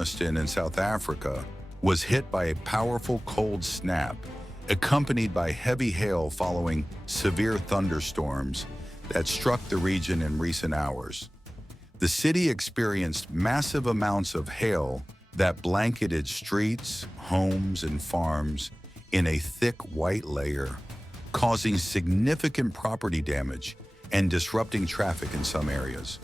Germiston in South Africa was hit by a powerful cold snap, accompanied by heavy hail following severe thunderstorms that struck the region in recent hours. The city experienced massive amounts of hail that blanketed streets, homes, and farms in a thick white layer, causing significant property damage and disrupting traffic in some areas.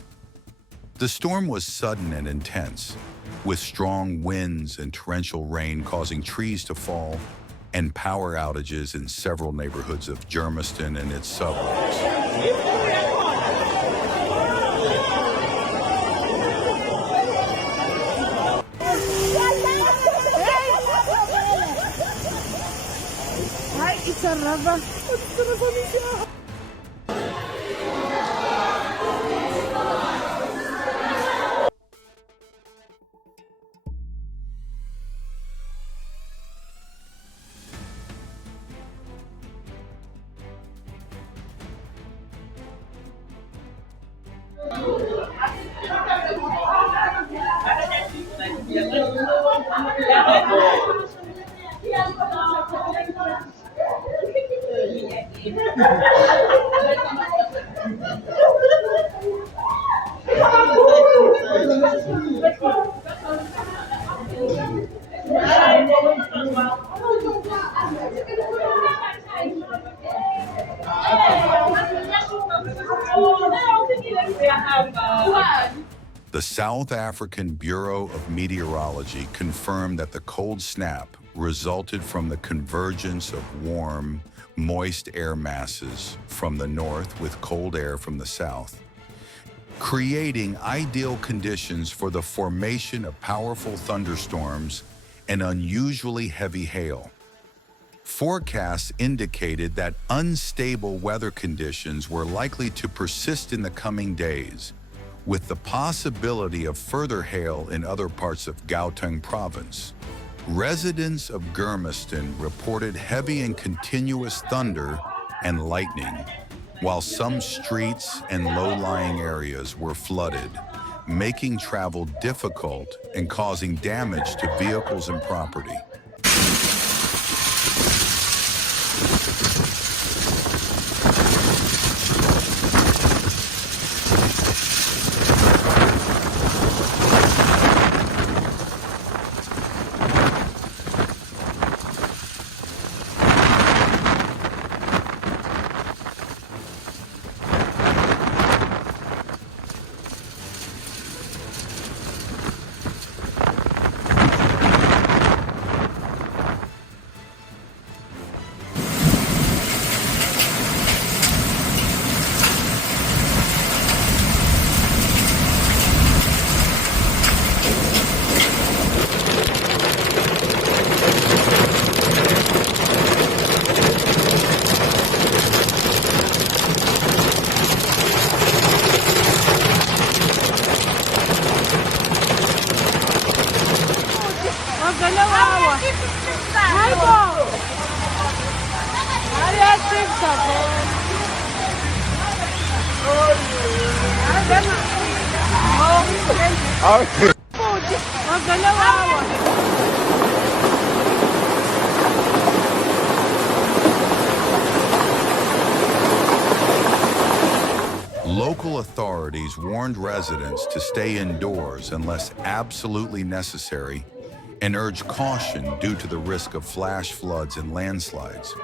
The storm was sudden and intense, with strong winds and torrential rain causing trees to fall and power outages in several neighborhoods of Germiston and its suburbs. The South African Bureau of Meteorology confirmed that the cold snap resulted from the convergence of warm, moist air masses from the north with cold air from the south, creating ideal conditions for the formation of powerful thunderstorms and unusually heavy hail. Forecasts indicated that unstable weather conditions were likely to persist in the coming days, with the possibility of further hail in other parts of Gauteng province. Residents of Germiston reported heavy and continuous thunder and lightning, while some streets and low-lying areas were flooded, making travel difficult and causing damage to vehicles and property. Local authorities warned residents to stay indoors unless absolutely necessary and urged caution due to the risk of flash floods and landslides.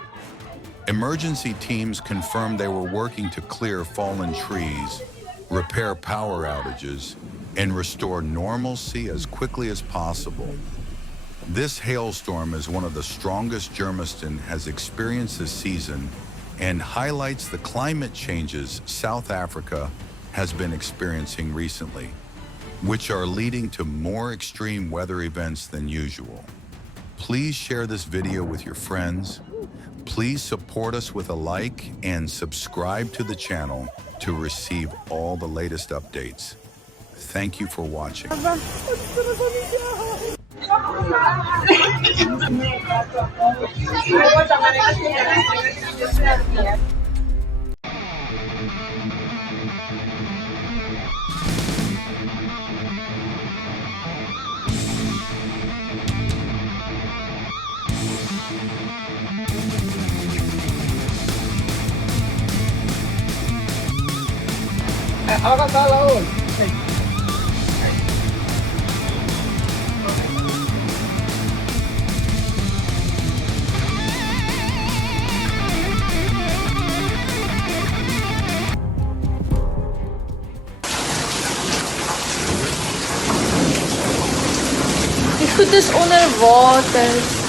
Emergency teams confirmed they were working to clear fallen trees, repair power outages, and restore normalcy as quickly as possible. This hailstorm is one of the strongest Germiston has experienced this season and highlights the climate changes South Africa has been experiencing recently, which are leading to more extreme weather events than usual. Please share this video with your friends. Please support us with a like and subscribe to the channel to receive all the latest updates. Thank you for watching. Akakalaon. Die goed is onder water.